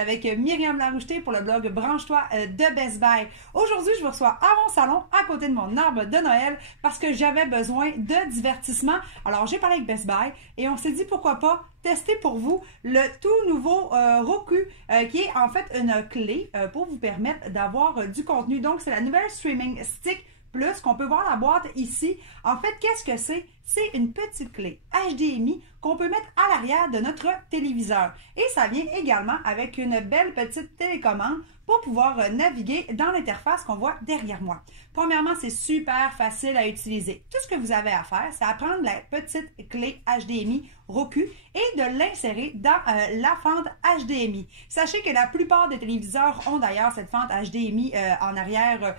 avec Myriam Laroucheté pour le blog Branche-toi de Best Buy. Aujourd'hui, je vous reçois à mon salon, à côté de mon arbre de Noël, parce que j'avais besoin de divertissement. Alors, j'ai parlé avec Best Buy et on s'est dit pourquoi pas tester pour vous le tout nouveau Roku, qui est en fait une clé pour vous permettre d'avoir du contenu. Donc, c'est la nouvelle Streaming Stick Plus qu'on peut voir la boîte ici. En fait, qu'est-ce que c'est? C'est une petite clé HDMI qu'on peut mettre à l'arrière de notre téléviseur. Et ça vient également avec une belle petite télécommande pour pouvoir naviguer dans l'interface qu'on voit derrière moi. Premièrement, c'est super facile à utiliser. Tout ce que vous avez à faire, c'est à prendre la petite clé HDMI Roku et de l'insérer dans la fente HDMI. Sachez que la plupart des téléviseurs ont d'ailleurs cette fente HDMI en arrière,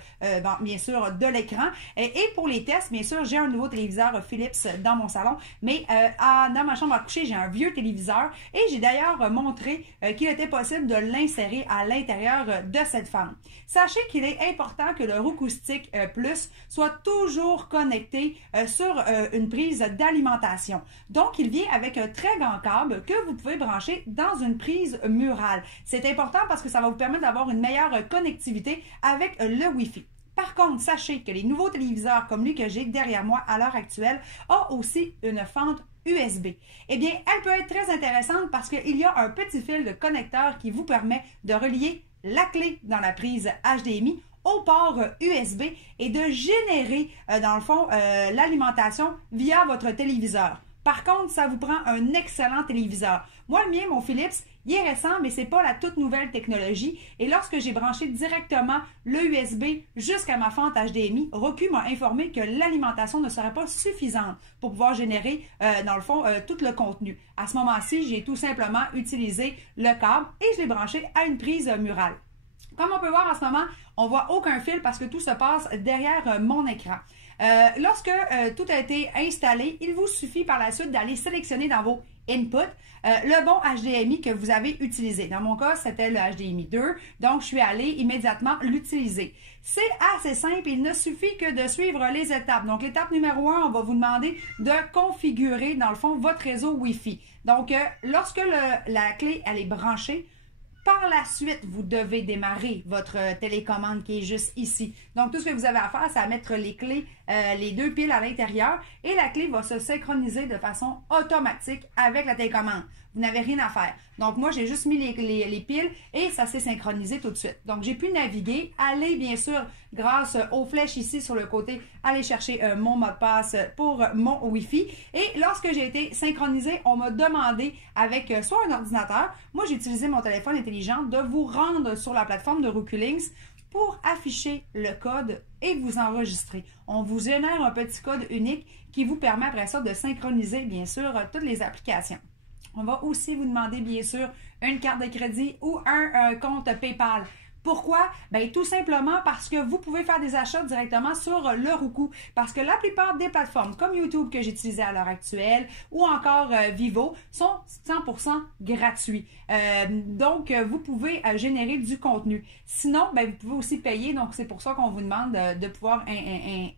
bien sûr, de l'écran. Et pour les tests, bien sûr, j'ai un nouveau téléviseur Philips dans mon salon, mais dans ma chambre à coucher, j'ai un vieux téléviseur et j'ai d'ailleurs montré qu'il était possible de l'insérer à l'intérieur de cette fente. Sachez qu'il est important que le Roku Stick Plus soit toujours connecté sur une prise d'alimentation. Donc, il vient avec un très grand câble que vous pouvez brancher dans une prise murale. C'est important parce que ça va vous permettre d'avoir une meilleure connectivité avec le Wi-Fi. Par contre, sachez que les nouveaux téléviseurs comme lui que j'ai derrière moi à l'heure actuelle ont aussi une fente USB. Eh bien, elle peut être très intéressante parce qu'il y a un petit fil de connecteur qui vous permet de relier la clé dans la prise HDMI au port USB et de générer, dans le fond, l'alimentation via votre téléviseur. Par contre, ça vous prend un excellent téléviseur. Moi, le mien, mon Philips, il est récent, mais c'est pas la toute nouvelle technologie. Et lorsque j'ai branché directement le USB jusqu'à ma fente HDMI, Roku m'a informé que l'alimentation ne serait pas suffisante pour pouvoir générer, dans le fond, tout le contenu. À ce moment-ci, j'ai tout simplement utilisé le câble et je l'ai branché à une prise murale. Comme on peut voir en ce moment, on voit aucun fil parce que tout se passe derrière mon écran. Lorsque tout a été installé, il vous suffit par la suite d'aller sélectionner dans vos inputs le bon HDMI que vous avez utilisé. Dans mon cas, c'était le HDMI 2, donc je suis allée immédiatement l'utiliser. C'est assez simple, il ne suffit que de suivre les étapes. Donc, l'étape numéro 1, on va vous demander de configurer, dans le fond, votre réseau Wi-Fi. Donc, lorsque la clé, elle est branchée, par la suite, vous devez démarrer votre télécommande qui est juste ici. Donc, tout ce que vous avez à faire, c'est à mettre les clés, les deux piles à l'intérieur et la clé va se synchroniser de façon automatique avec la télécommande. Vous n'avez rien à faire. Donc, moi, j'ai juste mis les piles et ça s'est synchronisé tout de suite. Donc, j'ai pu naviguer, aller, bien sûr, grâce aux flèches ici sur le côté, aller chercher mon mot de passe pour mon Wi-Fi. Et lorsque j'ai été synchronisé, on m'a demandé avec soit un ordinateur, moi, j'ai utilisé mon téléphone intelligent, de vous rendre sur la plateforme de Roku Links pour afficher le code et vous enregistrer. On vous génère un petit code unique qui vous permet après ça de synchroniser, bien sûr, toutes les applications. On va aussi vous demander, bien sûr, une carte de crédit ou un compte PayPal. Pourquoi? Bien, tout simplement parce que vous pouvez faire des achats directement sur le Roku. Parce que la plupart des plateformes comme YouTube que j'utilise à l'heure actuelle ou encore Vivo sont 100% gratuits. Donc, vous pouvez générer du contenu. Sinon, bien, vous pouvez aussi payer. Donc, c'est pour ça qu'on vous demande de pouvoir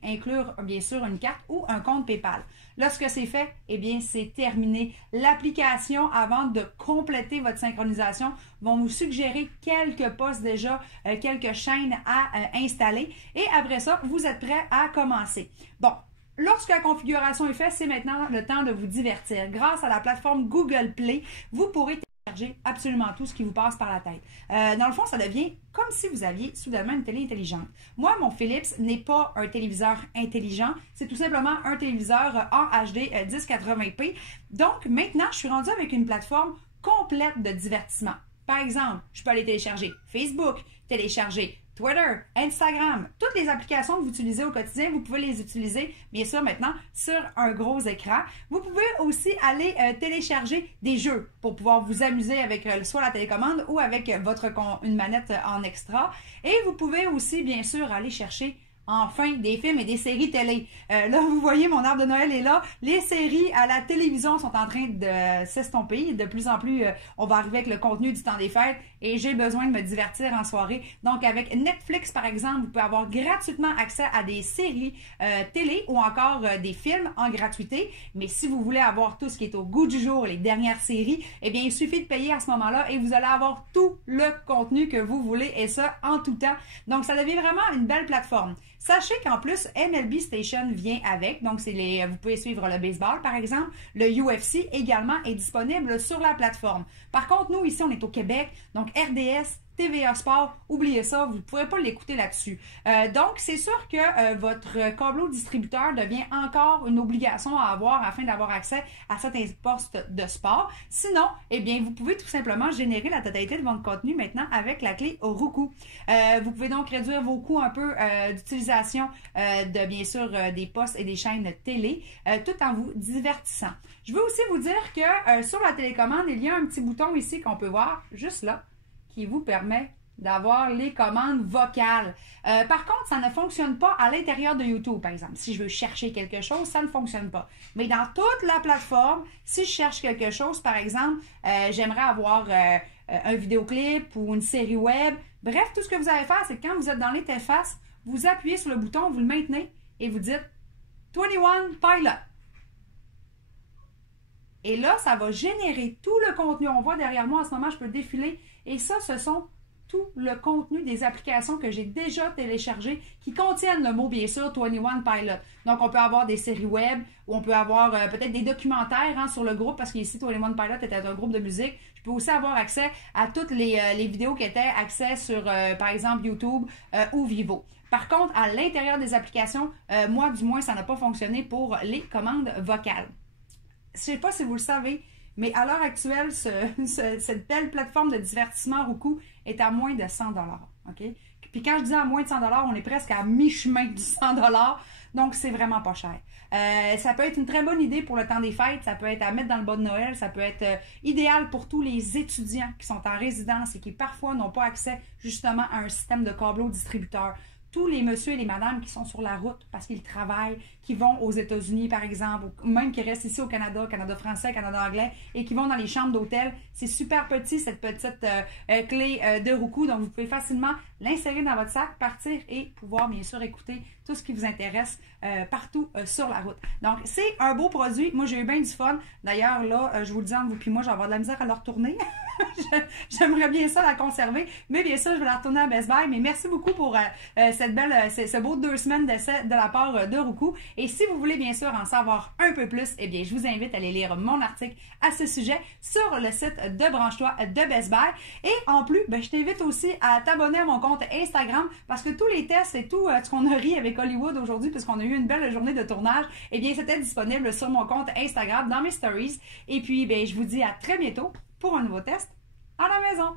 inclure, bien sûr, une carte ou un compte PayPal. Lorsque c'est fait, eh bien, c'est terminé. L'application, avant de compléter votre synchronisation, vont vous suggérer quelques postes déjà, quelques chaînes à installer. Et après ça, vous êtes prêt à commencer. Bon. Lorsque la configuration est faite, c'est maintenant le temps de vous divertir. Grâce à la plateforme Google Play, vous pourrez télécharger absolument tout ce qui vous passe par la tête. Dans le fond, ça devient comme si vous aviez soudainement une télé intelligente. Moi, mon Philips n'est pas un téléviseur intelligent, c'est tout simplement un téléviseur en HD 1080p. Donc, maintenant, je suis rendue avec une plateforme complète de divertissement. Par exemple, je peux aller télécharger Facebook, télécharger Twitter, Instagram, toutes les applications que vous utilisez au quotidien, vous pouvez les utiliser, bien sûr, maintenant, sur un gros écran. Vous pouvez aussi aller télécharger des jeux pour pouvoir vous amuser avec soit la télécommande ou avec une manette en extra. Et vous pouvez aussi, bien sûr, aller chercher Enfin, des films et des séries télé. Là, vous voyez, mon arbre de Noël est là. Les séries à la télévision sont en train de s'estomper. De plus en plus, on va arriver avec le contenu du temps des fêtes et j'ai besoin de me divertir en soirée. Donc, avec Netflix, par exemple, vous pouvez avoir gratuitement accès à des séries télé ou encore des films en gratuité. Mais si vous voulez avoir tout ce qui est au goût du jour, les dernières séries, eh bien, il suffit de payer à ce moment-là et vous allez avoir tout le contenu que vous voulez et ça en tout temps. Donc, ça devient vraiment une belle plateforme. Sachez qu'en plus, MLB Station vient avec, donc vous pouvez suivre le baseball par exemple, le UFC également est disponible sur la plateforme. Par contre, nous ici, on est au Québec, donc RDS, TVA Sport, oubliez ça, vous ne pourrez pas l'écouter là-dessus. Donc, c'est sûr que votre câbleau distributeur devient encore une obligation à avoir afin d'avoir accès à certains postes de sport. Sinon, eh bien, vous pouvez tout simplement générer la totalité de votre contenu maintenant avec la clé Roku. Vous pouvez donc réduire vos coûts un peu d'utilisation de, bien sûr, des postes et des chaînes télé, tout en vous divertissant. Je veux aussi vous dire que sur la télécommande, il y a un petit bouton ici qu'on peut voir, juste là, qui vous permet d'avoir les commandes vocales. Par contre, ça ne fonctionne pas à l'intérieur de YouTube, par exemple. Si je veux chercher quelque chose, ça ne fonctionne pas. Mais dans toute la plateforme, si je cherche quelque chose, par exemple, j'aimerais avoir un vidéoclip ou une série web. Bref, tout ce que vous allez faire, c'est que quand vous êtes dans l'interface, vous appuyez sur le bouton, vous le maintenez et vous dites 21 Pilot. Et là, ça va générer tout le contenu. On voit derrière moi en ce moment, je peux défiler. Et ça, ce sont tout le contenu des applications que j'ai déjà téléchargées qui contiennent le mot, bien sûr, 21 Pilot. Donc, on peut avoir des séries web ou on peut avoir peut-être des documentaires sur le groupe parce qu'ici, 21 Pilot était un groupe de musique. Je peux aussi avoir accès à toutes les vidéos qui étaient accès sur, par exemple, YouTube ou Vivo. Par contre, à l'intérieur des applications, moi, du moins, ça n'a pas fonctionné pour les commandes vocales. Je ne sais pas si vous le savez, mais à l'heure actuelle, cette belle plateforme de divertissement Roku est à moins de 100 $. Okay? Puis quand je dis à moins de 100 $, on est presque à mi-chemin du 100 $. Donc, c'est vraiment pas cher. Ça peut être une très bonne idée pour le temps des fêtes. Ça peut être à mettre dans le bas de Noël. Ça peut être idéal pour tous les étudiants qui sont en résidence et qui parfois n'ont pas accès justement à un système de câbleau distributeur. Tous les messieurs et les madames qui sont sur la route parce qu'ils travaillent, qui vont aux États-Unis, par exemple, ou même qui restent ici au Canada, Canada français, Canada anglais, et qui vont dans les chambres d'hôtel. C'est super petit, cette petite clé de Roku. Donc, vous pouvez facilement l'insérer dans votre sac, partir et pouvoir, bien sûr, écouter tout ce qui vous intéresse partout sur la route. Donc, c'est un beau produit. Moi, j'ai eu bien du fun. D'ailleurs, là, je vous le dis entre vous puis moi, je vais avoir de la misère à le retourner. J'aimerais bien ça la conserver, mais bien sûr, je vais la retourner à Best Buy. Mais merci beaucoup pour ce beau 2 semaines d'essai de la part de Roku. Et si vous voulez bien sûr en savoir un peu plus, eh bien, je vous invite à aller lire mon article à ce sujet sur le site de Branche-toi de Best Buy. Et en plus, je t'invite aussi à t'abonner à mon compte Instagram parce que tous les tests et tout ce qu'on a ri avec Hollywood aujourd'hui, puisqu'on a eu une belle journée de tournage, eh bien, c'était disponible sur mon compte Instagram dans mes stories. Et puis, je vous dis à très bientôt pour un nouveau test à la maison.